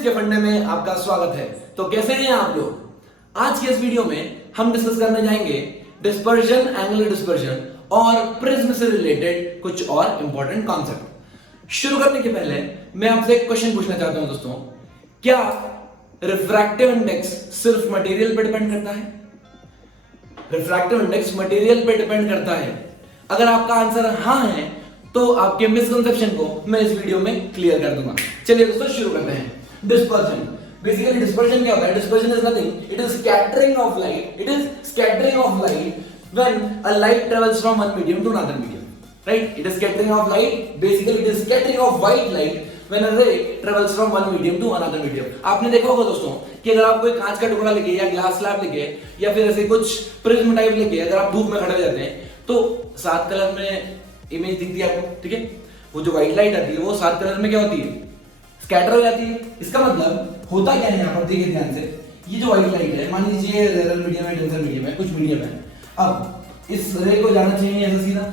Physics के फंडे में आपका स्वागत है। तो कैसे हैं आप लोग? आज के इस वीडियो में हम डिस्कस करने जाएंगे डिस्पर्जन, एंगुलर डिस्पर्जन और प्रिज्म से रिलेटेड कुछ और इंपॉर्टेंट कॉन्सेप्ट। शुरू करने के पहले मैं आपसे एक क्वेश्चन पूछना चाहता हूं दोस्तों, क्या रिफ्रैक्टिव इंडेक्स सिर्फ मटेरियल पर डिपेंड करता है? रिफ्रैक्टिव इंडेक्स मटेरियल पर डिपेंड करता है? अगर आपका आंसर हाँ है तो आपके मिसकंसेप्शन को मैं इस वीडियो में क्लियर कर दूंगा। चलिए दोस्तों शुरू करते हैं। डिस्पर्जन, बेसिकली डिस्पर्जन क्या होता है? Dispersion is nothing, it is scattering of light. It is scattering of light when a light travels from one medium to another medium, right? It is scattering of light, basically it is scattering of white light when a ray travels from one medium to another medium. आपने देखा होगा दोस्तों कि अगर आप कोई कांच का टुकड़ा लेके या ग्लास स्लैब लेके या फिर ऐसे कुछ प्रिज्म टाइप लेके अगर आप धूप में खड़े हो जाते हैं तो 7 कलर में इमेज दिखती है आपको, ठीक है? वो जो व्हाइट लाइट आती है वो 7 कलर में क्या होती है? स्कैटर हो जाती है। इसका मतलब होता क्या है यहाँ पर? देखिए ध्यान से, ये जो व्हाइट लाइट है, मान लीजिए रेयर मीडियम है, डेंसर मीडियम है, कुछ मीडियम है। अब इस रे को जाना चाहिए ऐसा सीधा,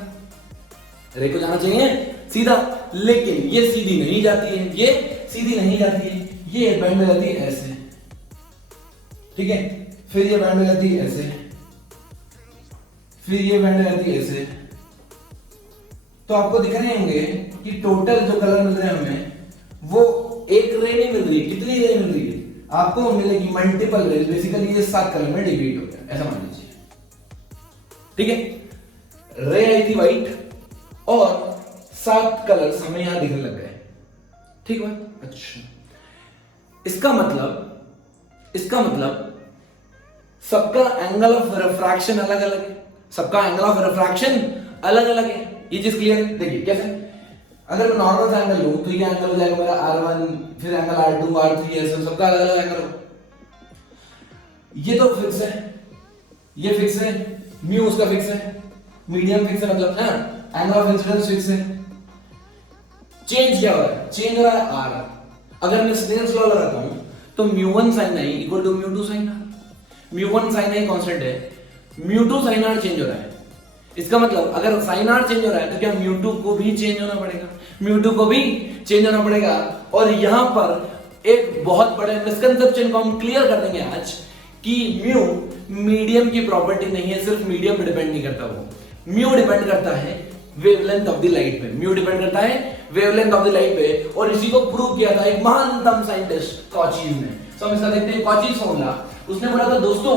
रे को जाना चाहिए सीधा, लेकिन ये सीधी नहीं जाती है, ये सीधी नहीं जाती है, ये बैंड में जाती है ऐसे, ठीक है? फिर ये बैंड में जाती है ऐसे, फिर ये बैंड में जाती है ऐसे। तो आपको दिख रहे होंगे कि टोटल जो कलर मिल रहे हैं हमें वो एक रे नहीं मिल रही। कितनी रे मिल रही है? आपको मिलेगी मल्टीपल रे। बेसिकली ये 7 कलर में डिवाइड हो गया, ऐसा मान लीजिए, ठीक है? रे आई थी व्हाइट और 7 कलर्स हमें यहां दिखने लग गए, ठीक है? अच्छा, इसका मतलब सबका एंगल ऑफ रिफ्रैक्शन अलग अलग है, सबका एंगल ऑफ रिफ्रैक्शन अलग अलग है। ये चीज क्लियर? देखिए कैसे, अगर मैं नॉर्मल एंगल लूं तो ये एंगल हो जाएगा मेरा R1, फिर एंगल R2, R3, ऐसे सबका अलग अलग एंगल हो। ये तो फिक्स है, ये फिक्स है, म्यू उसका फिक्स है, मीडियम फिक्स है, मतलब ना एंगल ऑफ इंसिडेंस फिक्स है। चेंज क्या हो रहा है? चेंज हो रहा है R। अगर मैं स्नेल्स लॉ लगाता हूं तो μ1 sin i equal to μ2 sin r। μ1 sin i constant है, μ2 sin r चेंज हो रहा है। इसका मतलब अगर sin r चेंज हो रहा है तो क्या μ2 को भी चेंज होना पड़ेगा? μ2 को भी चेंज होना पड़ेगा। और यहां पर एक बहुत बड़े मिसकंसेप्शन को हम क्लियर कर देंगे आज कि म्यू मीडियम की प्रॉपर्टी नहीं है, सिर्फ मीडियम पे डिपेंड नहीं करता। वो म्यू डिपेंड करता है वेवलेंथ ऑफ द लाइट पे, म्यू डिपेंड करता है वेवलेंथ ऑफ द लाइट पे। और इसी को प्रूव किया था एक महानतम साइंटिस्ट कॉचीज ने। तो हम इसका देखते हैं कॉचीज फॉर्मूला। उसने बोला था दोस्तों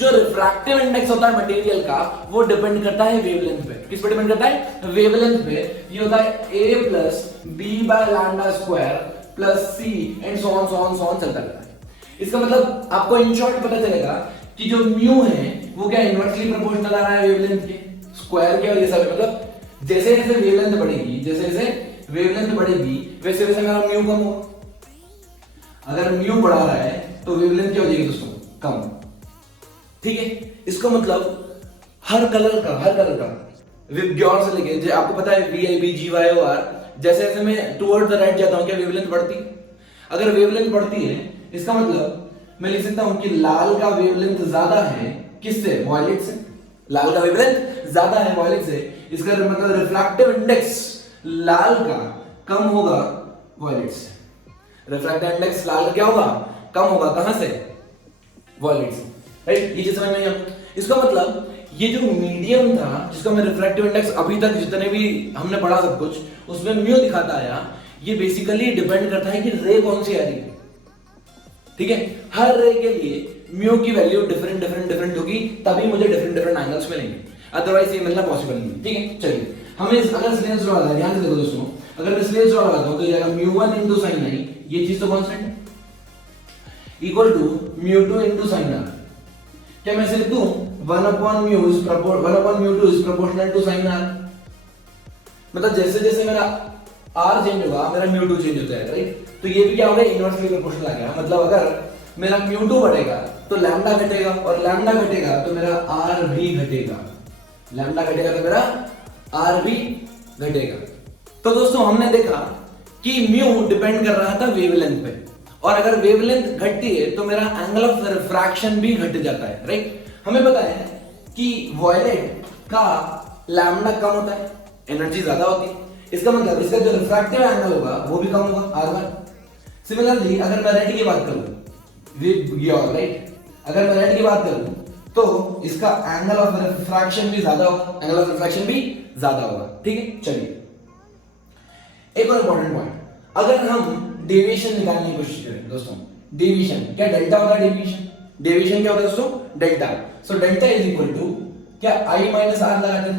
जो रिफ्रैक्टिव इंडेक्स होता है मटेरियल का वो डिपेंड करता है वेवलेंथ पे। किस पे डिपेंड करता है? वेवलेंथ पे। ये होता है a plus b by lambda square plus c and so on चलता रहता है। इसका मतलब आपको इन शॉर्ट पता चलेगा कि जो म्यू है वो क्या इनवर्सली प्रोपोर्शनल आ रहा है वेवलेंथ के स्क्वायर के। और ये सब मतलब जैसे जैसे वेवलेंथ बढ़ेगी, जैसे जैसे वेवलेंथ बढ़ेगी वैसे वैसे मेरा म्यू कम होगा। अगर म्यू बढ़ा रहा है तो वेवलेंथ क्या हो जाएगी दोस्तों? कम, ठीक है? इसका मतलब हर कलर का विबग्योर से लेके, जो आपको पता है VIB GYOR, जैसे जैसे मैं टुवर्ड द राइट जाता हूं क्या वेवलेंथ बढ़ती है? अगर वेवलेंथ बढ़ती है इसका मतलब मैं लिख सकता हूं कि लाल का वेवलेंथ ज्यादा है किससे? वॉयलेट से। लाल का वेवलेंथ ज्यादा है वॉयलेट से। इसका मतलब रिफ्रैक्टिव इंडेक्स लाल का कम होगा वॉयलेट से। रिफ्रैक्टिव इंडेक्स लाल का क्या होगा? कम होगा। कहां से? वॉयलेट से, राइट? ये चीज समझ में आई आपको? इसका मतलब ये जो मीडियम था जिसका मैं रिफ्रैक्टिव इंडेक्स अभी तक जितने भी हमने पढ़ा सब कुछ उसमें म्यू दिखाता आया, ये बेसिकली डिपेंड करता है कि रे कौन सी आ रही है, ठीक है? हर रे के लिए म्यू की वैल्यू डिफरेंट होगी, तभी मुझे डिफरेंट एंगल्स मिलेंगे, अदरवाइज ये मिलना पॉसिबल नहीं है, ठीक है? चलिए हमें अगर स्नेल्स लॉ लगाए, ध्यान से देखो दोस्तों, अगर मैं स्नेल्स लॉ लगाता हूं तो ये आएगा μ1 * sin i, ये चीज तो कांस्टेंट है, इक्वल टू μ2 * sin r। क्या मैं इसे लिख दूं 1/μ2 is proportional to sin r? मतलब जैसे जैसे मेरा r चेंज होगा मेरा μ2 चेंज होता है, राइट? तो ये भी क्या हो गया? इनवर्सली प्रोपोर्शनल आ गया। मतलब अगर मेरा μ2 बढ़ेगा तो लैम्डा घटेगा, और लैम्डा घटेगा तो मेरा r भी घटेगा, लैम्डा घटेगा तो मेरा r भी घटेगा। तो दोस्तों हमने देखा कि म्यू डिपेंड कर रहा था वेवलेंथ पे, और अगर वेवलेंथ घटती है तो मेरा एंगल ऑफ रिफ्रैक्शन भी घट जाता है, राइट? हमें पता है कि वॉयलेट का लैम्डा कम होता है, एनर्जी ज्यादा होती है। इसका मतलब इसका जो रिफ्रैक्टिव एंगल होगा वो भी कम होगा, R1। सिमिलरली अगर मैं रेड की बात करूं विद योर राइट, अगर मैं रेड की बात करूं तो इसका एंगल ऑफ रिफ्रैक्शन भी ज्यादा होगा, एंगल ऑफ रिफ्रैक्शन भी ज्यादा होगा। ठीक है, चलिए एक और इंपॉर्टेंट पॉइंट, अगर हम डेविएशन निकालने की कोशिश करें दोस्तों, डेविएशन क्या डेल्टा होता है, डेविएशन डेविएशन क्या होता है दोस्तों, delta. So delta is equal to क्या आई माइनस आर लगाते थे,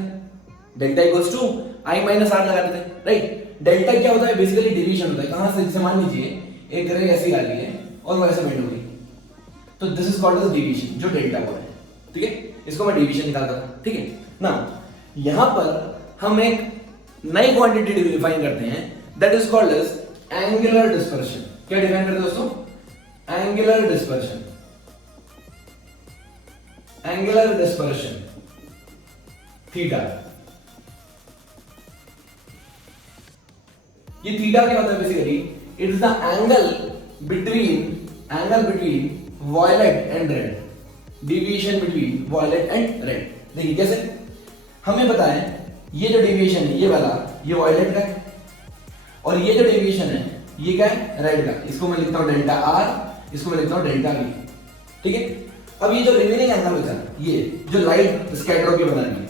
delta equals to I minus R लगाते थे राइट। डेल्टा क्या होता है, बेसिकली डेविएशन होता है। कहां से, जैसे मान लीजिए एक रे ऐसी आ रही है और वो ऐसे बेंड हो गई, तो this is called as deviation, जो डेल्टा हुआ है। ठीक है, इसको मैं डेविएशन निकालता था। ठीक है ना, यहां पर हम एक नई क्वांटिटी डिफाइन करते हैं, that is called as angular dispersion. क्या डिफाइन करते हैं दोस्तों, angular dispersion, angular dispersion theta. ये थीटा क्या होता है, basically it is the angle between violet and red, deviation between violet and red. देखिए कैसे, हमें पता है ये जो डेविएशन है ये वाला, ये वॉयलेट का है, और ये जो डेविएशन है ये क्या है, रेड का। इसको मैं लिखता हूं डेल्टा आर, इसको मैं लिखता हूं डेल्टा वी। ठीक है, अब ये जो रिमेनिंग एंगल बचा, ये जो लाइट स्कैटर होकर बना रही है,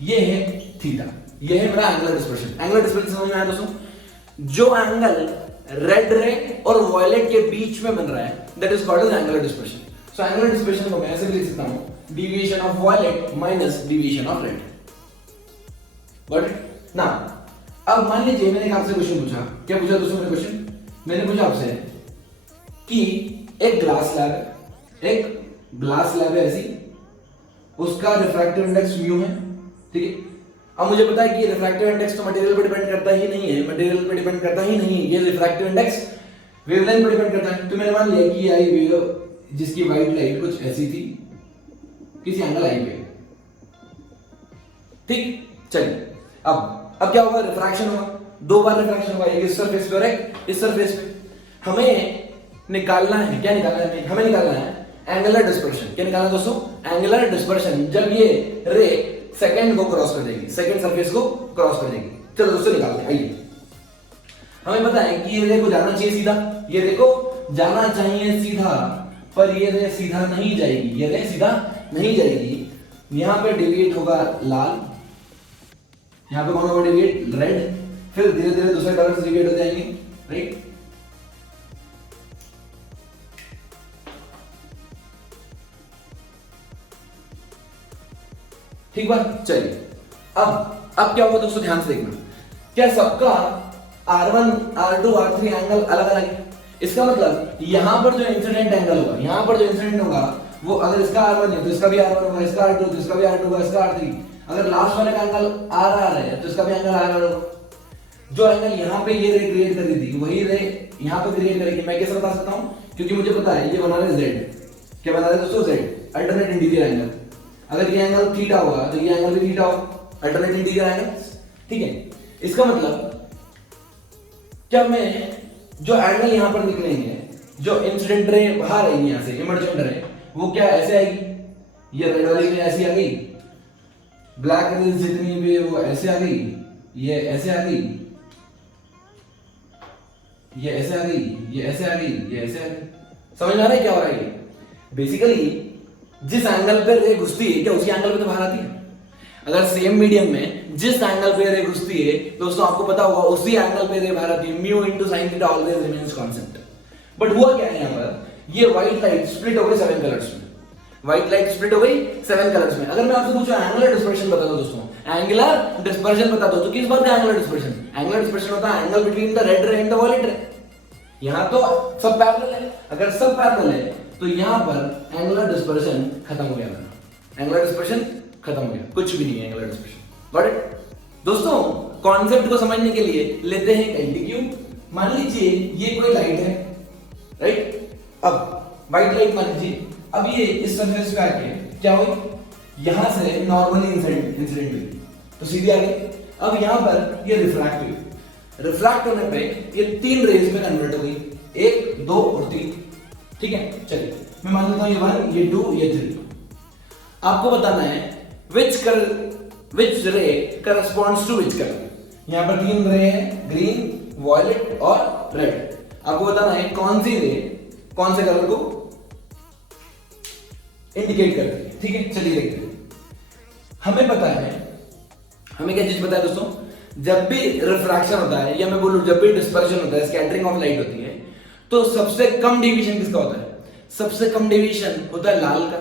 ये है थीटा, ये है मेरा एंगुलर डिस्पर्शन। एंगुलर डिस्पर्शन समझ में आया दोस्तों, जो एंगल रेड रे और वॉयलेट के बीच में बन रहा है that is called as angular dispersion. So angular dispersion को मैं ऐसे भी लिख सकता हूं, deviation of violet minus deviation of red. But ना, अब मान लीजिए मैंने आपसे क्वेश्चन पूछा, क्या पूछा दोस्तों मैंने क्वेश्चन, मैंने पूछा आपसे कि एक ग्लास स्लैब है, एक ग्लास स्लैब है ऐसी, उसका रिफ्रैक्टिव इंडेक्स म्यू है। ठीक है, अब मुझे पता है कि ये रिफ्रैक्टिव इंडेक्स तो मटेरियल पर डिपेंड करता ही नहीं है, मटेरियल पर डिपेंड करता ही नहीं है, ये रिफ्रैक्टिव इंडेक्स वेवलेंथ पर डिपेंड करता है। तो मैंने मान लिया कि आई वेव जिसकी व्हाइट लाइट कुछ ऐसी थी किसी एंगल आई पे। ठीक, चलिए अब क्या होगा, रिफ्रैक्शन होगा, दो बार रिफ्रैक्शन होगा, एक इस सरफेस पे और एक इस सरफेस पे। हमें निकालना है, क्या निकालना है, हमें निकालना है एंगुलर डिस्पर्शन। क्या निकालना है दोस्तों, एंगुलर डिस्पर्शन, जब ये रे सेकंड को क्रॉस कर देगी, सेकंड सरफेस को क्रॉस कर देगी। चलो दोस्तों निकालते हैं, आइए। हमें पता है कि ये रे को जाना चाहिए सीधा, ये रे को जाना चाहिए सीधा, पर ये रे सीधा नहीं जाएगी, ये रे सीधा नहीं जाएगी। यहां पे डेविएट होगा लाल, यहां पे कौन होगा डेविएट, रेड, फिर धीरे धीरे दूसरे कलर से डेविएट हो जाएंगे राइट। ठीक बात, चलिए अब क्या होगा दोस्तों, ध्यान से देखना, क्या सबका R1 R2 R3 एंगल अलग अलग है। इसका मतलब यहां पर जो इंसिडेंट एंगल होगा, यहां पर जो इंसिडेंट होगा वो अगर इसका R1 है तो इसका भी R1 होगा, इसका R2 तो इसका भी R2 होगा, इसका R3। अगर लास्ट वाले का एंगल RR है तो इसका भी एंगल RR होगा। जो एंगल यहां पे ये रे क्रिएट कर रही थी वही रे यहां पे क्रिएट करेगी। मैं कैसे बता सकता हूं, क्योंकि मुझे पता है ये बना रहा है Z। क्या बना रहा है दोस्तों, Z, अल्टरनेट इंटीरियर एंगल। अगर ये एंगल थीटा होगा तो ये एंगल भी थीटा होगा, अल्टरनेट इंटीरियर एंगल। ठीक है, इसका मतलब क्या, मैं जो एंगल यहां पर निकलेंगे, जो इंसिडेंट रे बाहर आएगी यहां से, इमर्जेंट रे, वो क्या ऐसे आएगी, ये रेड वाली में ऐसी आ गई, ब्लैक रेज जितनी भी वो ऐसे आ गई, ये ऐसे आ गई, ये ऐसे आ गई, ये ऐसे आ गई, ये ऐसे आ गई। समझ में आ रहा है क्या हो रहा है, बेसिकली जिस एंगल पे रे घुसती है क्या उसी एंगल पे तो बाहर आती है। अगर सेम मीडियम में जिस एंगल पे रे घुसती है दोस्तों आपको पता होगा उसी एंगल पे रे बाहर आती है। Mu into sin theta always remains constant. But हुआ क्या है यहां पर, ये व्हाइट लाइट स्प्लिट हो गई 7 कलर्स में, व्हाइट लाइट स्प्लिट हो गई 7 कलर्स में। अगर मैं आपसे पूछूं एंगुलर डिस्पर्शन बता दो दोस्तों, एंगुलर डिस्पर्शन बता दो, तो किस बात का एंगुलर डिस्पर्शन, एंगुलर डिस्पर्शन होता है एंगल बिटवीन द रेड रे एंड द वॉयलेट रे। यहां तो सब पैरेलल है, अगर सब पैरेलल है तो यहां पर एंगुलर डिस्पर्शन खत्म हो गया, एंगुलर डिस्पर्शन खत्म हो गया, कुछ भी नहीं है एंगुलर डिस्पर्शन। गॉट इट दोस्तों, कॉन्सेप्ट को समझने के लिए लेते हैं एलटीक्यू। मान लीजिए ये कोई लाइट है राइट, अब व्हाइट लाइट मान लीजिए, अब ये इस सरफेस पे आके क्या हुई, यहां से नॉर्मली इंसिडेंट हुई तो सीधी आ गई। अब यहां पर ये रिफ्रैक्ट हुई, रिफ्रैक्ट होने पे ये 3 रेज में कन्वर्ट हो गई, 1 2 और 3। ठीक है, चलिए मैं मान लेता हूं ये 1 ये 2 ये 3। आपको बताना है विच रे करस्पॉन्ड्स टू विच कलर। यहां पर 3 रे हैं, ग्रीन, वॉयलेट और रेड। आपको बताना है कौन सी रे कौन से कलर को इंडिकेट करती है। ठीक है, चलिए देखते हैं। हमें पता है, हमें क्या चीज पता है दोस्तों, जब भी रिफ्रैक्शन होता है या मैं बोलूं जब भी डिस्पर्शन होता है, स्कैटरिंग ऑफ लाइट होती है, तो सबसे कम डेविएशन किसका होता है? सबसे कम डेविएशन होता है लाल का।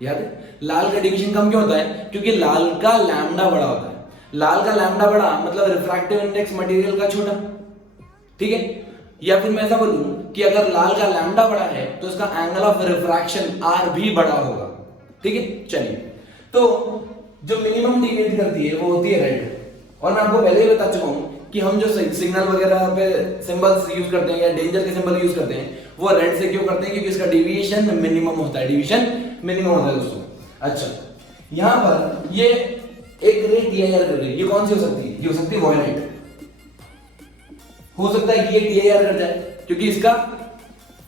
याद है, लाल का डेविएशन कम क्यों होता है? क्योंकि लाल का लैम्डा बड़ा होता है। लाल का लैम्डा बड़ा मतलब रिफ्रैक्टिव इंडेक्स मटेरियल का छोटा। ठीक है, या फिर मैं ऐसा बोलूं कि अगर लाल का लैम्डा बड़ा है तो उसका एंगल ऑफ रिफ्रैक्शन आर भी बड़ा होगा। ठीक है, चलिए, तो जो मिनिमम डेविएट करती है वो होती है रेड। और मैं आपको पहले ही बता चुका हूं कि हम जो सिग्नल वगैरह पे सिंबल्स यूज करते हैं या डेंजर के सिंबल यूज करते हैं वो रेड से क्यों करते हैं? क्योंकि इसका डेविएशन मिनिमम होता है, डेविएशन मिनिमम होता है दोस्तों। अच्छा, यहां पर ये एक रे टीआईआर कर रही है, ये कौन सी हो सकती है? ये हो सकती है वॉयलेट। हो सकता है कि ये टीआईआर कर जाए क्योंकि इसका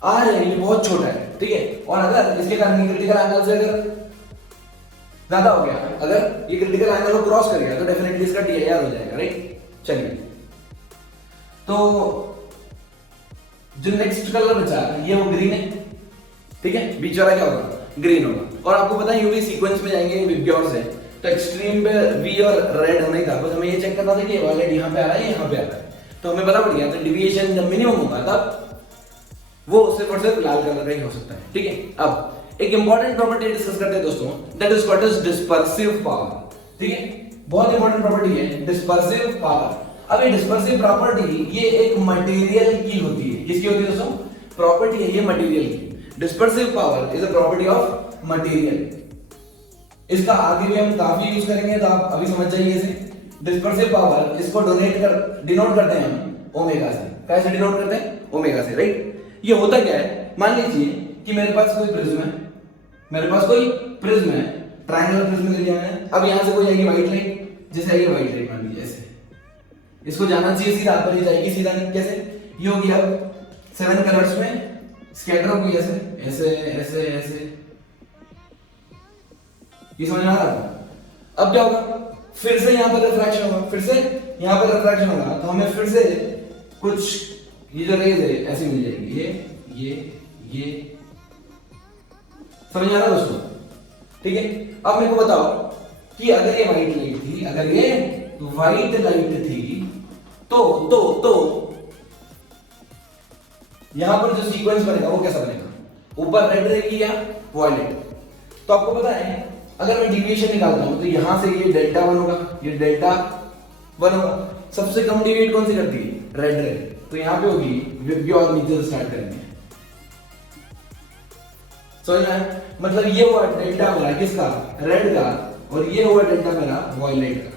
आर है, ये बहुत छोटा है। ठीक है, और अगर इसके कारण क्रिटिकल एंगल से अगर ज्यादा हो गया, अगर ये क्रिटिकल एंगल को क्रॉस कर गया तो डेफिनेटली इसका टीआईआर हो जाएगा। राइट, चलिए, तो जो नेक्स्ट कलर बचा ये वो ग्रीन है। ठीक है, बीच वाला क्या होगा? ग्रीन होगा। और आपको पता है यूवी सीक्वेंस में जाएंगे विबग्योर से, तो एक्सट्रीम पे वी और रेड होने का बस हमें ये चेक करना था कि वायलेट यहाँ पे आ रहा है, यहाँ पे आ रहा है, तो हमें पता पड़ गया। तो डिविएशन जब मिनिमम होगा तब वो सिर्फ और सिर्फ लाल कलर का ही हो सकता है। ठीक है, अब एक इंपॉर्टेंट प्रॉपर्टी डिस्कस करते हैं दोस्तों, that is called as dispersive power. ठीक है, बहुत इंपॉर्टेंट प्रॉपर्टी है डिस्पर्सिव पावर। अब ये डिस्पर्सिव प्रॉपर्टी ये एक मटेरियल की होती है। किसकी होती है दोस्तों? प्रॉपर्टी है ये मटेरियल की। Dispersive power is a property of material. इसका आगे भी हम काफी यूज करेंगे, तो आप अभी समझ जाइए इसे। डिस्पर्सिव पावर इसको डिनोट करते हैं हम ओमेगा से। कैसे डिनोट करते हैं? ओमेगा से। राइट, ये होता क्या है, मान लीजिए कि मेरे पास कोई प्रिज्म है, मेरे पास कोई प्रिज्म है, ट्रायंगुलर प्रिज्म ले लिया मैंने। अब यहां से कोई आएगी व्हाइट लाइट, जैसे आएगी व्हाइट लाइट मान लीजिए ऐसे, इसको जाना चाहिए सीधा, पर ये जाएगी सीधा नहीं। कैसे? ये होगी अब 7 कलर्स में स्कैटर होगी ऐसे ऐसे ऐसे ऐसे, ये समझ में आ रहा है? अब क्या होगा? फिर से यहां पर रिफ्रैक्शन होगा, फिर से यहां पर रिफ्रैक्शन होगा, तो हमें फिर से कुछ ये जो रेज है ऐसी मिल जाएगी, ये समझ आ रहा है दोस्तों? ठीक है, अब मेरे को बताओ कि अगर ये व्हाइट लाइट थी, अगर ये व्हाइट लाइट थी तो यहां पर जो सीक्वेंस बनेगा वो कैसा बनेगा? ऊपर रेड रहेगी या वॉयलेट? तो आपको पता है अगर मैं डिविएशन निकालता हूं तो यहां से ये डेल्टा 1 होगा, ये डेल्टा 1 होगा। सबसे कम डिविएट कौन सी करती है? रेड रे। तो यहां पे होगी विबग्योर नीचे से स्टार्ट करेंगे। समझ में आया? मतलब ये हुआ डेल्टा मेरा किसका? रेड का, और ये हुआ डेल्टा मेरा वॉयलेट का।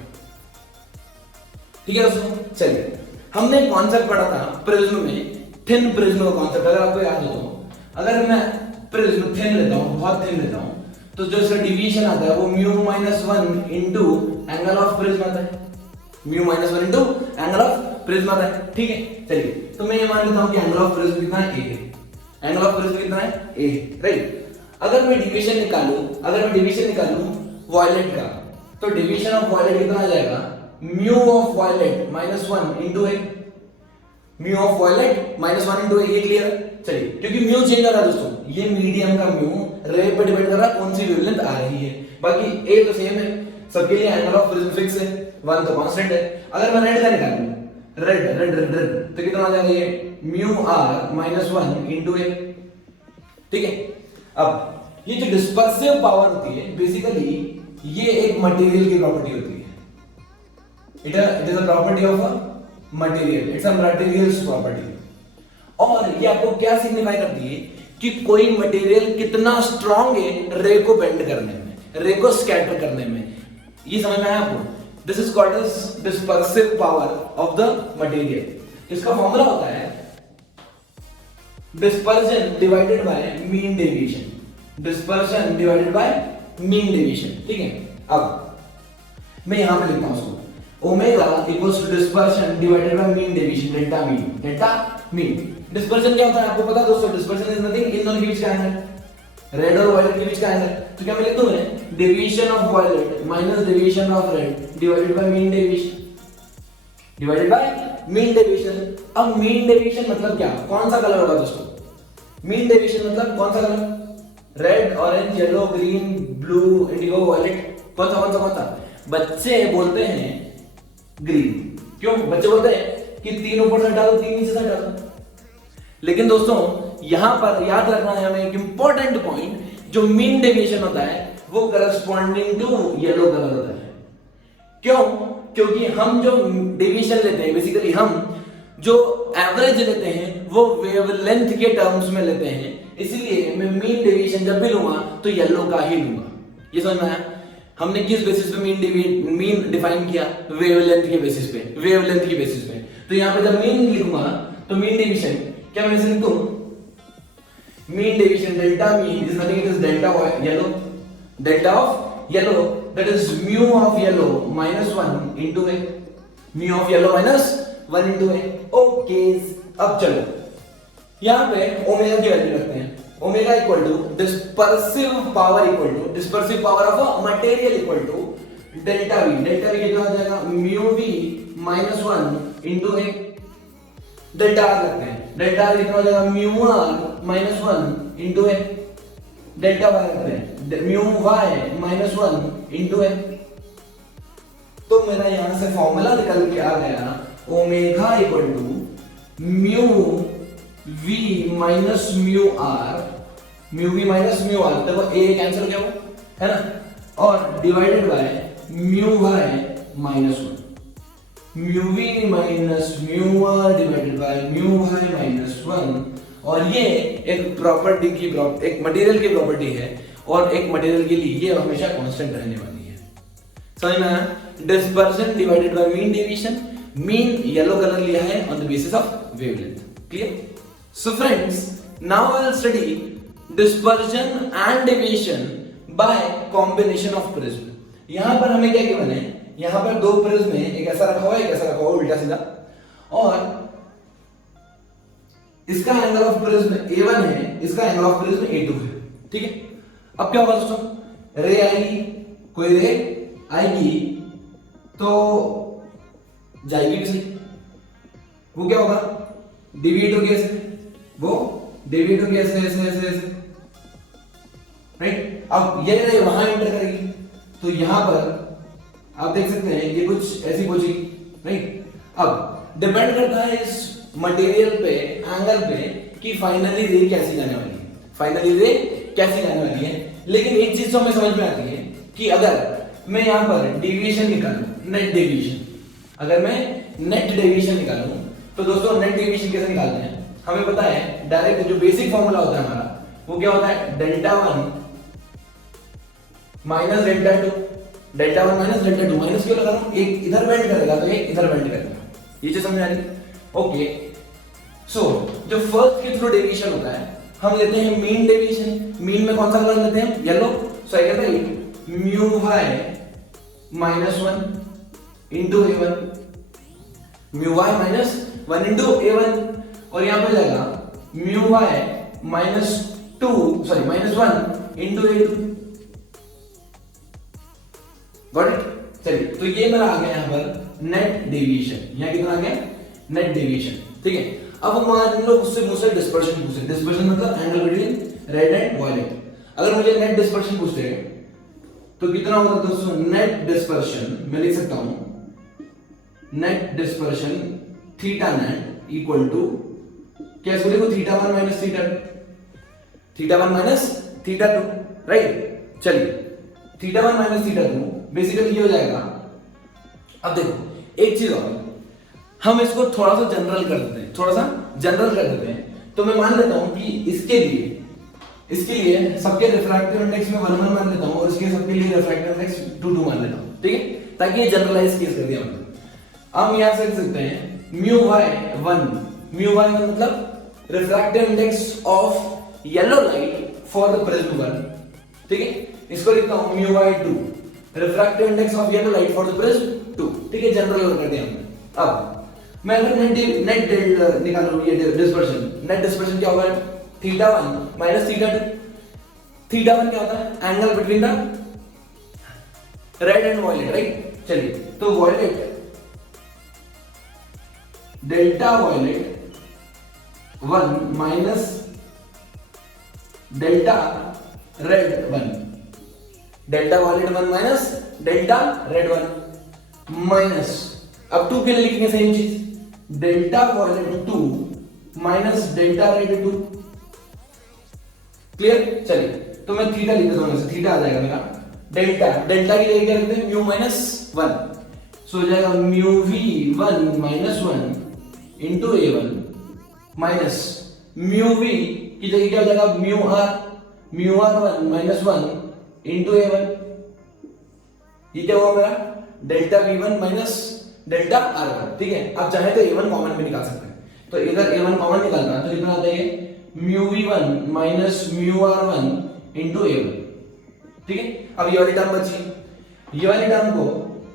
ठीक है दोस्तों, चलिए, हमने कॉन्सेप्ट पढ़ा था प्रिज्म में, थिन प्रिज्म का कॉन्सेप्ट। अगर आपको याद हो तो अगर मैं प्रिज्म थिन लेता हूं, बहुत थिन लेता हूं, तो जो इसका डिवीजन आता है वो μ-1 इनटू एंगल ऑफ प्रिज्म आता है। μ-1 इनटू एंगल ऑफ प्रिज्म आता है। ठीक है, चलिए, तो मैं ये मान लेता हूं कि एंगल ऑफ प्रिज्म कितना है? A है। एंगल ऑफ प्रिज्म कितना है? A है। राइट, अगर मैं डिवीजन निकालूं वॉयलेट का, तो डिवीजन ऑफ वॉयलेट कितना आ जाएगा? Mu of violet -1 into A। Mu of violet -1 into A, ये क्लियर है? चलिए, क्योंकि म्यू चेंज हो रहा है दोस्तों, ये मीडियम का म्यू रे पे डिपेंड कर रहा है कौन सी वेवलेंथ आ रही है। बाकी A तो सेम है सबके लिए, एंगल ऑफ प्रिज्म फिक्स है, 1 तो कांस्टेंट है। अगर मैं रेड का निकालूं, रेड तो कितना आ जाएगा? ये μr -1 इनटू A। ठीक है, अब ये जो डिस्पर्सिव पावर होती है बेसिकली ये एक मटेरियल की प्रॉपर्टी होती है। It is a property of a material, it's a materials property. और ये आपको क्या सिग्निफाई करती है कि कोई मटेरियल कितना स्ट्रांग है रे को बेंड करने में, रे को स्कैटर करने में। ये समझ में आया आपको? This is called as dispersive power of the material. इसका फॉर्मूला होता है dispersion divided by mean deviation. Dispersion divided by mean deviation. ठीक है, अब मैं यहां पे लिखता हूं उसको, omega equals to dispersion divided by mean deviation, delta mean. Dispersion क्या होता है आपको पता दोस्तों? डिस्पर्जन इज नथिंग, इन दोनों के बीच का एंगल, रेड और वायलेट के बीच का एंगल। तो क्या मैं लिख दूं? Deviation of violet minus deviation of red divided by mean deviation, divided by mean deviation. अब मीन डेविएशन मतलब क्या, कौन सा कलर होगा दोस्तों? मीन डेविएशन मतलब कौन सा colour? Red, orange, yellow, green, blue, indigo, violet, कौन सा कौन सा कौन सा? बच्चे बोलते हैं ग्रीन। क्यों बच्चे बोलते हैं कि 3 ऊपर से हटा दो, 3 नीचे से हटा दो। लेकिन दोस्तों यहां पर याद रखना है हमें एक इंपॉर्टेंट पॉइंट, जो मीन डेविएशन होता है वो करस्पॉन्डिंग टू येलो कलर होता है। क्यों? क्योंकि हम जो डेविएशन लेते हैं, बेसिकली हम जो एवरेज लेते हैं वो वेवलेंथ के टर्म्स में लेते हैं, इसलिए मैं मीन डेविएशन जब भी लूंगा तो येलो का ही लूंगा। ये समझ में आया? हमने किस बेसिस पे मीन डिफाइन किया? वेवलेंथ के बेसिस पे, वेवलेंथ के बेसिस पे। तो यहां पे जब मीन लिखूंगा तो मीन डेविएशन क्या मैं इसे लिखूं? Mean deviation delta mean is nothing, it is delta of yellow, delta of yellow, that is mu of yellow minus 1 into A, mu of yellow minus 1 into A. Okay, अब चलो यहां पे omega की value रखते हैं। Omega equal to dispersive power of a material equal to delta V. Delta V कितना हो जाएगा? Mu V minus 1 into A. Delta R लगते हैं, डेल्टा आर कितना हो जाएगा? Mu R minus 1 into A. Delta Y करते हैं, mu Y minus 1 into A. तो मेरा यहां से फॉर्मूला निकल के आ गया omega equal to mu V minus mu R, mu V minus mu R, देखो ए कैंसिल हो गया वो, है ना, और divided by mu Y minus 1, mu V minus mu R divided by mu Y minus 1। और ये एक प्रॉपर्टी की एक मटेरियल की प्रॉपर्टी है, और एक मटेरियल के लिए ये हमेशा कांस्टेंट रहने वाली है। समझ में आया? Dispersion divided by mean deviation. Mean yellow colour लिया है on the basis of wavelength. Clear? So friends, now I will study dispersion and deviation by combination of prism. यहां पर हमें क्या गिवन है? यहां पर 2 प्रिज्म है, एक ऐसा रखा हुआ है, एक ऐसा रखा हुआ उल्टा सीधा, और इसका एंगल ऑफ प्रिज्म A1 है, इसका एंगल ऑफ प्रिज्म A2 है। ठीक है? अब क्या होगा दोस्तों? रे आएगी, कोई रे आएगी तो जाएगी भी सही, वो क्या होगा? डिविएट होगी ऐसे, वो डिविएट होगी ऐसे ऐसे ऐसे ऐसे, राइट? अब ये रे वहां एंटर करेगी तो यहां पर आप देख सकते हैं ये कुछ ऐसी पहुंचेगी, राइट? अब डिपेंड करता है इस मटेरियल पे, एंगल पे, कि फाइनली रे कैसी जाने वाली है, फाइनली रे कैसी जाने वाली है। लेकिन एक चीज तो हमें समझ में आती है कि अगर मैं यहां पर डेविएशन निकालूं, नेट डेविएशन, अगर मैं नेट डेविएशन निकालूं तो दोस्तों नेट डेविएशन कैसे निकालते हैं? हमें पता है डायरेक्ट जो बेसिक फॉर्मूला होता है हमारा, वो क्या होता है? Delta 1 minus delta 2, delta 1 minus delta 2। Minus क्यों लगा रहा हूं? एक इधर बेंड करेगा तो एक इधर बेंड करेगा। ये चीज समझ आ रही? ओके, सो जो फर्स्ट के थ्रू डेविएशन होता है हम लेते हैं मीन डेविएशन। मीन में कौन सा कलर लेते हैं? येलो। सो आई कहता है mu Y minus 1 into A1, mu Y minus 1 into A1, और यहां पे जाएगा mu Y minus 1 into A2। Got it? चलिए, तो ये मेरा आ गया यहां पर नेट डेविएशन। यहां कितना आ गया? Net deviation. ठीक है? अब हम मान लो मुझसे डिस्पर्शन पूछे। डिस्पर्शन मतलब angle between red and violet. अगर मुझे नेट डिस्पर्शन पूछते हैं तो कितना होगा दोस्तों? नेट डिस्पर्शन मैं लिख सकता हूं, net dispersion theta net equal to क्या? इसको लिखो theta 1 minus theta 2, theta 1 minus theta 2, right? चलिए, थीटा 1 माइनस थीटा 2 बेसिकली ये हो जाएगा। अब देखो एक चीज और, हम इसको थोड़ा सा जनरल कर देते हैं, थोड़ा सा जनरल कर देते हैं। तो मैं मान लेता हूं कि इसके लिए सबके रिफ्रैक्टिव इंडेक्स में 1 1 मान लेता हूं, और इसके सबके लिए रिफ्रैक्टिव इंडेक्स 2 2 मान लेता हूं। ठीक है? ताकि ये जनरलाइज केस कर दिया हमने। हम यहां से लिख सकते हैं म्यू वाई 1, म्यू वाई 1 मतलब refractive index of yellow light for the prism 1। ठीक है? इसको लिखता हूं mu Y 2, refractive index of yellow light for the prism 2। ठीक है? जनरल कर दिया हमने। अब मैं अगर नेट निकालूं, ये डिस्पर्शन, नेट डिस्पर्शन क्या होगा? Theta 1 minus theta 2। थीटा 1 क्या होता है? Angle between the red and violet, right? चलिए, तो violet delta violet 1 minus delta red 1, delta violet 1 minus delta red 1 minus, अब 2 के लिए लिखेंगे सेम चीज, delta violet 2 minus delta red 2। Clear? चलिए तो मैं थीटा लिख देता हूं, थीटा आ जाएगा मेरा, डेल्टा डेल्टा की जगह क्या लिखते हैं, म्यू माइनस 1, सो हो जाएगा mu V 1 minus 1 into A1 minus mu V की जगह क्या हो जाएगा, mu are 1 minus 1 into A1। ये क्या हुआ मेरा, delta V1 minus delta R1। ठीक है, आप चाहे तो A1 कॉमन भी निकाल सकते हैं, तो इधर A1 कॉमन निकालना तो कितना आता है, mu V1 minus mu R1 into A1। ठीक है, अब ये वाली टर्म बची, ये वाली टर्म को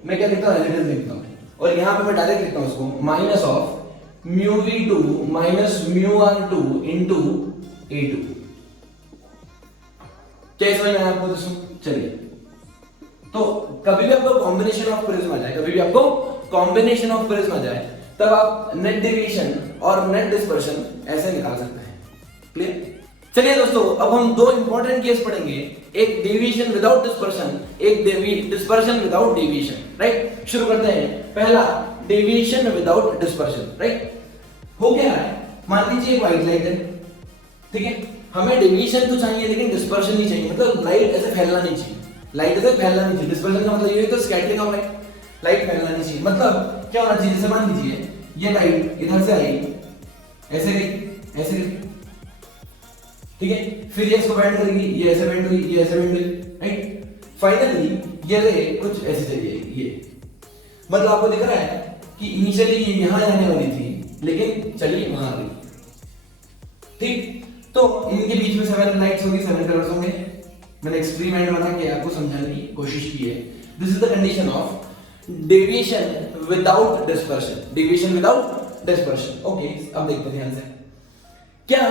मैं क्या लिखता हूँ, एज इट इज लिखता हूँ, और यहां पे मैं डायरेक्ट लिखता हूँ उसको minus of mu V2 minus mu R2 into A2। क्या समझ में आया आपको दोस्तों? चलिए, तो कभी भी आपको कॉम्बिनेशन ऑफ प्रिज्म आ जाए, कभी भी आपको कॉम्बिनेशन ऑफ प्रिज्म आ जाए, तब आप नेट डेविएशन और नेट डिस्पर्शन ऐसे निकाल सकते हैं। क्लियर? चलिए दोस्तों, अब हम दो इंपॉर्टेंट केस पढ़ेंगे, एक डेविएशन विदाउट डिस्पर्शन, एक डिस्पर्शन विदाउट डेविएशन। राइट, शुरू करते हैं। पहला डेविएशन विदाउट डिस्पर्शन। राइट, हो क्या है, मान लीजिए एक व्हाइट लाइट है, ठीक है, हमें डेविएशन तो चाहिए लेकिन डिस्पर्शन नहीं चाहिए, मतलब लाइट ऐसे फैलना नहीं चाहिए, लाइट ऐसे फैलना नहीं चाहिए। डिस्पर्शन का मतलब ये है तो स्कैटरिंग ऑफ लाइट, लाइट फैलना नहीं चाहिए। मतलब क्या होना चाहिए, जैसे मान लीजिए ये लाइट इधर से आई, ऐसे गई, ऐसे गई, ठीक है, फिर ये इसको बेंड करेगी, ये ऐसे बेंड हुई, ये ऐसे बेंड हुई, राइट, फाइनली ये रे कुछ ऐसे चली जाएगी। ये मतलब आपको दिख रहा है कि इनिशियली ये यहां आने वाली थी लेकिन चली वहां गई। ठीक, तो इनके बीच में 7 लाइट्स होंगी, 7 कलर्स होंगे। मैंने एक्सपेरिमेंट बना के आपको समझाने की कोशिश की है। This is the condition of deviation without dispersion, deviation without dispersion. Okay, अब देखते हैं ध्यान से, क्या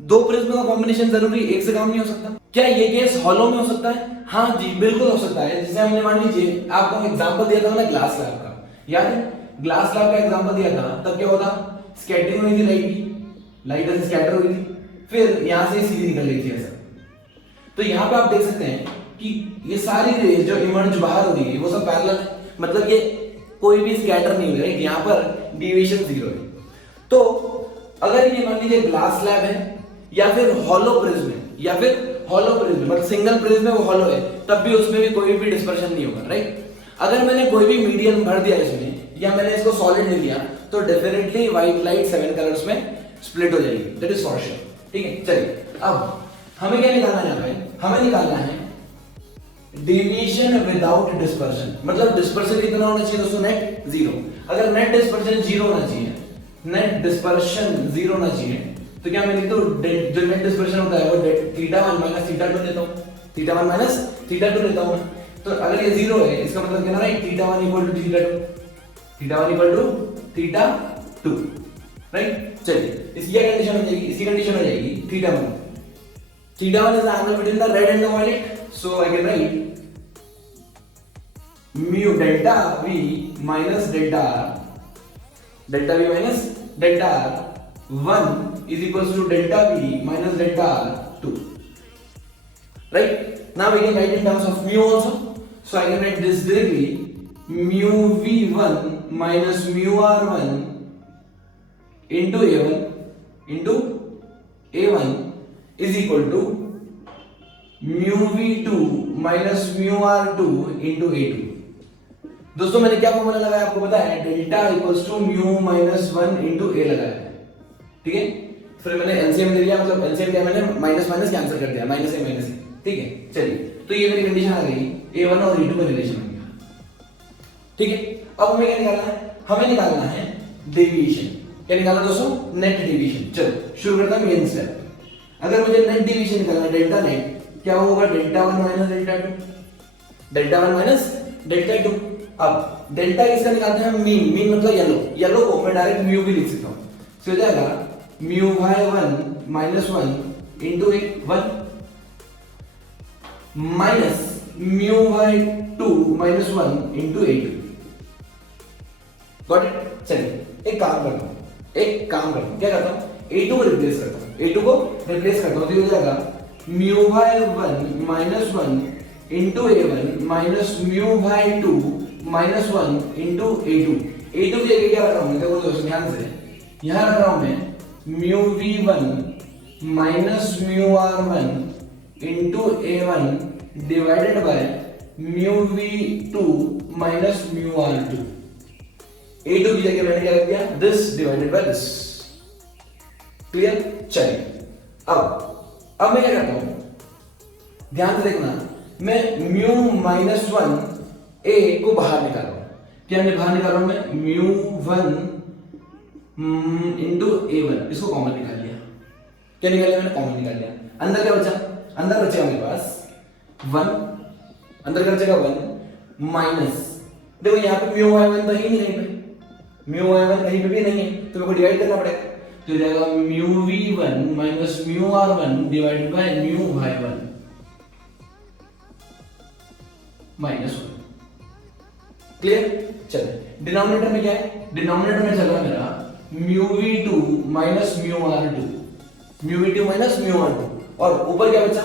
दो प्रिज्म का कॉम्बिनेशन जरूरी एक से काम नहीं हो सकता? क्या ये केस हॉलो में हो सकता है? हाँ जी, बिल्कुल हो सकता है। जैसे हमने मान लीजिए आपको एग्जांपल दिया था ना ग्लास लैब का, याद है? ग्लास लैब का एग्जांपल दिया था, तब क्या होता, स्कैटरिंग हुई थी लाइट की, लाइट ऐसे स्कैटर हुई थी, फिर यहां से सीधी निकल गई थी ऐसा। तो यहाँ पे आप देख सकते हैं कि ये सारी रेज जो इमर्ज बाहर हो रही है वो सब पैरेलल है, मतलब ये कोई भी स्कैटर नहीं हुआ है, यहाँ पर डेविएशन 0 है। तो अगर ये मान लीजिए ग्लास स्लैब है या फिर हॉलो प्रिज्म है, या फिर हॉलो प्रिज्म मतलब सिंगल प्रिज्म है वो हॉलो है, तब भी उसमें भी कोई भी डिस्पर्शन नहीं होगा। राइट, अगर मैंने कोई भी मीडियम भर दिया इसमें या मैंने इसको सॉलिड ले लिया तो डेफिनेटली व्हाइट लाइट 7 कलर्स में स्प्लिट हो जाएगी, दैट इज फॉर श्योर। ठीक है, चलिए अब हमें क्या निकालना है यहाँ पे, हमें निकालना है डेविएशन विदाउट डिस्पर्शन, मतलब डिस्पर्शन कितना होना चाहिए दोस्तों, नेट 0। अगर नेट डिस्पर्शन 0 होना चाहिए, नेट डिस्पर्शन 0 होना चाहिए, तो क्या मैं लिख दूं, जो नेट डिस्पर्शन होता है वो θ1 माइनस θ2 लेता हूं, θ1 माइनस θ2 लेता हूं। तो अगर ये 0 है इसका मतलब क्या ना, right, θ1 equal to θ2, θ1 equal to θ2। Right, चलिए इसकी क्या कंडीशन हो जाएगी, इसकी कंडीशन हो जाएगी θ1, θ1 is the angle between the red and the violet, so I can write mu delta v minus delta r, delta v minus delta r 1 is equals to delta v minus delta r 2. Right, now we can write in terms of mu also, so I can write this directly, mu v1 minus mu r1 into a1 is equal to mu v2 minus mu r2 into a2। दोस्तों मैंने क्या formula लगाया आपको पता है, delta equals to mu minus 1 into a लगाया है। ठीक है, फिर मैंने एलसीएम ले लिया, मतलब एलसीएम क्या, मैंने माइनस माइनस कैंसिल कर दिया, माइनस ए माइनस ए। ठीक है, चलिए तो ये मेरी कंडीशन आ गई, a1 और a2 का रिलेशन बन गया। ठीक है, अब हमें क्या निकालना है, हमें निकालना है डेविएशन। क्या निकालना दोस्तों, नेट डेविएशन। चलो शुरू करता हूं मेन स्टेप। अगर मुझे नेट डेविएशन निकालना है, डेल्टा नेट क्या होगा, delta 1 minus delta 2, delta 1 minus delta 2। अब डेल्टा इसका निकालते हैं मीन, मीन मतलब येलो, येलो को मैं डायरेक्ट म्यू भी लिख सकता हूं, तो हो जाएगा mu by 1 minus 1 into A 1 minus mu by 2 minus 1 into A 2। Got it? चलिए एक काम करता हूँ, क्या करता हूँ, a2 को रिप्लेस करता हूँ, तो ये हो जाएगा mu by 1 minus 1 into a1 minus mu by 2 minus 1 into a2 की जगह क्या रख रहा हूँ, देखो दोस्तों ध्यान से, यहाँ रख रहा हूँ मैं mu v1 minus mu r1 into a1 divided by mu v2 minus mu r2। a2 की जगह मैंने क्या रख दिया, this divided by this. Clear? चलिए अब मैं क्या करता हूं, ध्यान से देखना, मैं म्यू माइनस 1 a को बाहर निकाल रहा हूं। क्या मैं बाहर निकाल रहा हूं, मैं म्यू 1 इंटू a1, इसको कॉमन निकाल लिया। क्या निकाल लिया मैंने, कॉमन निकाल लिया। अंदर क्या बचा, अंदर बचेगा मेरे पास 1, अंदर क्या बचेगा 1 माइनस, देखो यहाँ पे म्यू y1 तो ही नहीं कहीं पे, म्यू y1 कहीं पे भी नहीं है, तो मेरे को डिवाइड करना पड़ेगा, तो जाएगा mu v1 minus mu r1 divided by mu y1 minus 1। Clear? चलिए डिनोमिनेटर में क्या है, डिनोमिनेटर में चल रहा है मेरा mu v2 minus mu r2, mu v2 minus mu r2, और ऊपर क्या बचा,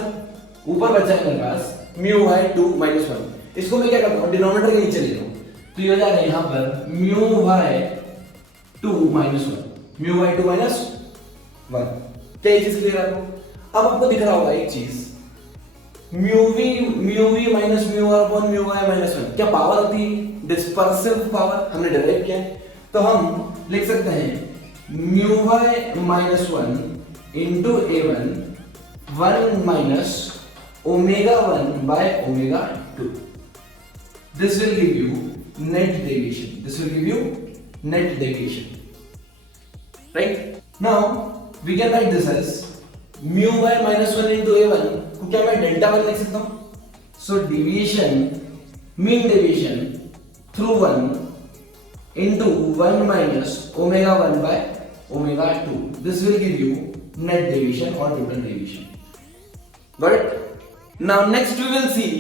ऊपर बचा है मेरे पास म्यू y2 माइनस 1। इसको मैं क्या करता हूँ, डिनोमिनेटर के नीचे ले लूँ, तो ये हो जाएगा यहाँ पर mu y2 minus 1, mu y2 minus 1। क्या ये चीज क्लियर है आपको? अब आपको दिख रहा होगा एक चीज, mu v minus mu r upon mu y minus 1, क्या पावर होती है, डिस्पर्सिव पावर, हमने डिराइव किया है, तो हम लिख सकते हैं mu y minus 1 into a1 1 minus omega 1 by omega 2। This will give you net deviation, this will give you net deviation, right? Now we can write this as mu by minus 1 into a1 को क्या मैं delta 1 लिख सकता हूं, so deviation, mean deviation through 1 into 1 minus omega 1 by omega 2. This will give you net deviation or total deviation. Got it? Now next we will see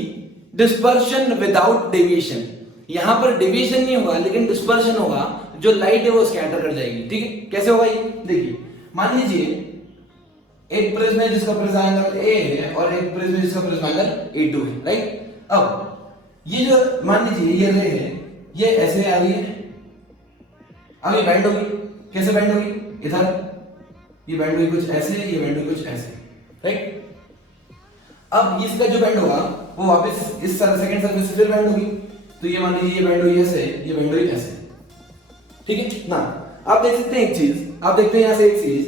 dispersion without deviation. यहाँ पर deviation नहीं होगा लेकिन dispersion होगा, जो light है वो scatter कर जाएगी। ठीक है? कैसे होगा ये? देखिए, मान लीजिए एक प्रिज्म है जिसका प्रिज्म एंगल A है और एक प्रिज्म है जिसका प्रिज्म एंगल A2 है, राइट? अब ये जो मान लीजिए ये रे है, ये ऐसे आ रही है, अब ये बैंड होगी, कैसे बैंड होगी, इधर ये बैंड होगी कुछ ऐसे, ये बैंड होगी कुछ ऐसे, राइट? अब इसका जो बैंड होगा वो वापस इस सेकंड सर्फेस से फिर बैंड होगी, तो ये मान लीजिए ये बैंड हुई ऐसे, ये बैंड हुई ऐसे, ठीक है ना? आप देख सकते हैं एक चीज, आप देखते हैं यहां से एक चीज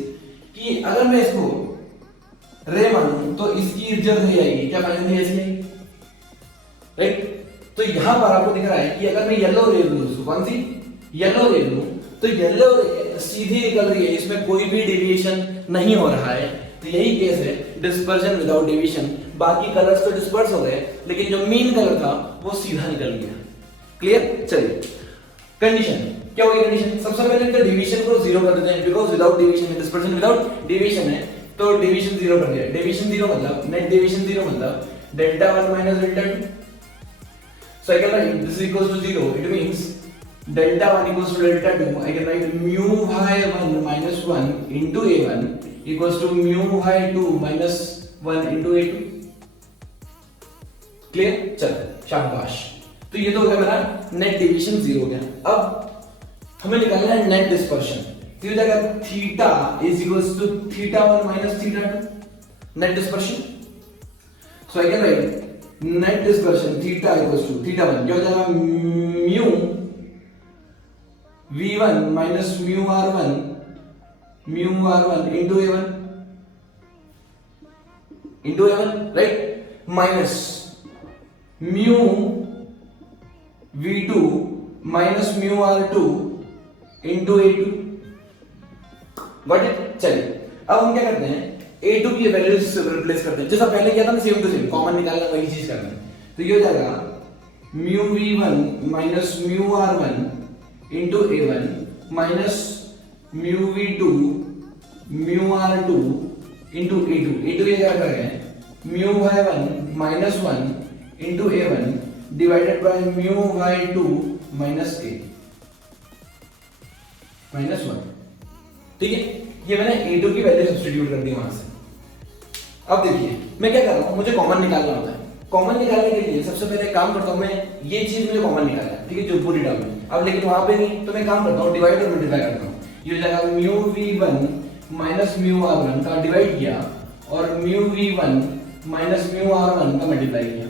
कि अगर मैं इसको रे मानूं तो इसकी रिजल्ट नहीं आएगी, क्या फाइनली ऐसे, राइट? तो यहां पर आपको दिख रहा है कि अगर मैं येलो रे लूं, उसको कौन सी येलो रे लूं, तो येलो सीधी निकल रही है, इसमें कोई भी डेविएशन नहीं हो रहा है, तो यही केस है डिस्पर्जन विदाउट डेविएशन। बाकी कलर्स तो डिस्पर्स हो गए लेकिन जो मीन कलर था वो सीधा निकल गया। क्लियर? चलिए कंडीशन क्या होगी, कंडीशन सबसे पहले तो डेविएशन को जीरो कर देते हैं, बिकॉज़ विदाउट डेविएशन है, डिस्पर्जन विदाउट डेविएशन है, तो डेविएशन जीरो कर दिया। डेविएशन जीरो मतलब नेट डेविएशन जीरो मतलब delta 1 minus delta 2। So I can write this is equals to 0. It means delta 1 equals to delta 2. I can write mu y1 minus 1 into a1 equals to mu y2 minus 1 into a2. Clear? चलो शाबाश। तो ये तो हो गया मेरा net deviation zero हो गया। अब हमें निकालना है नेट डिस्पर्शन। तो ये हो जाएगा theta is equals to theta 1 minus theta 2 net dispersion. So I can write net dispersion theta equals to theta 1 क्या हो जाएगा mu v1 minus mu r1 into a1 right minus mu v2 minus mu r2 into a2। Got it? चलिए अब हम क्या करते हैं, a2 की वैल्यू से रिप्लेस करते हैं, जैसा पहले किया था ना, सेम टू सेम कॉमन निकालना, वही चीज करना है। तो ये हो जाएगा mu v1 minus mu r1 into a1 minus mu v2 mu r2 into a2। a2 ये क्या कर रहे हैं, mu y1 minus 1 into a1 divided by mu y2 minus a। -1। ठीक है, ये मैंने A2 की वैल्यू सब्स्टिट्यूट कर दी वहां से। अब देखिए मैं क्या कर रहा हूँ, मुझे कॉमन निकालना होता है। कॉमन निकालने के लिए सबसे पहले काम करता हूँ मैं, ये चीज मुझे कॉमन निकालना है, ठीक है, जो पूरी टर्म है। अब लेकिन वहां पे नहीं, तो मैं काम करता हूँ डिवाइड और मल्टीप्लाई करता हूँ। ये हो जाएगा mu v1 minus mu r1 का डिवाइड किया और mu v1 minus mu r1 का मल्टीप्लाई किया।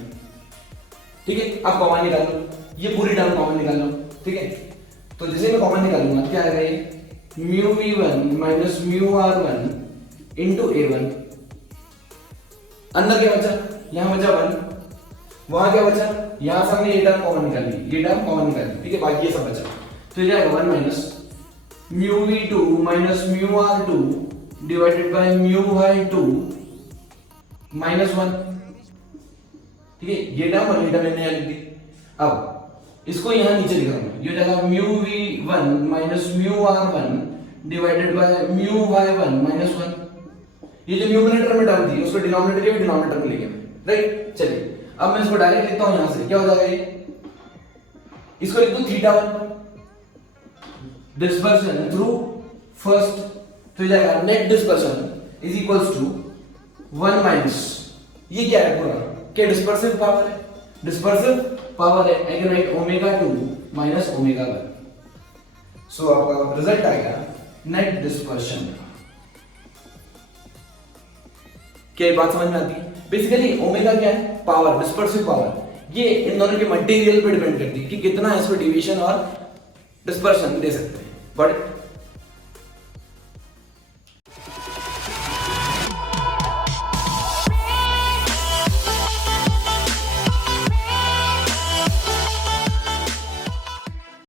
ठीक है, अब कॉमन निकाल लो, ये पूरी टर्म कॉमन निकाल लो। ठीक है, तो जैसे मैं कॉमन निकालूंगा तो क्या आएगा, ये mu v1 minus mu r1 into a1। अंदर क्या बचा, यहां बचा 1, वहां क्या बचा, यहां से हमने ये टर्म कॉमन निकाली, ये टर्म कॉमन निकाली। ठीक है, बाकी ये सब बचा, तो ये जाएगा 1 minus mu v2 minus mu r2 divided by mu y2 minus 1। ठीक है, ये टर्म और ये टर्म मैंने यहां लिख दी। अब इसको यहां नीचे लिख रहा हूं, ये हो जाएगा mu v1 minus mu r1 divided by mu y1 minus 1। ये जो न्यूमरेटर में टर्म थी उसको डिनोमिनेटर के डिनोमिनेटर में ले गया, राइट। चलिए अब मैं इसको डायरेक्ट लिखता हूं, यहां से क्या हो जाएगा, ये इसको लिख दो θ1 डिस्पर्शन थ्रू फर्स्ट, तो ये जाएगा net dispersion is equals to 1 minus, ये क्या है पूरा, क्या डिस्पर्सिव पावर है, डिस्पर्सिव पावर है, I can write omega 2 minus omega 1। So आपका रिजल्ट आएगा नेट डिस्पर्शन। क्या ये बात समझ में आती है? बेसिकली ओमेगा क्या है, पावर, डिस्पर्सिव पावर। ये इन दोनों के मटेरियल पे डिपेंड करती है कि कितना इसको डिवीजन और डिस्पर्शन दे सकते हैं। बट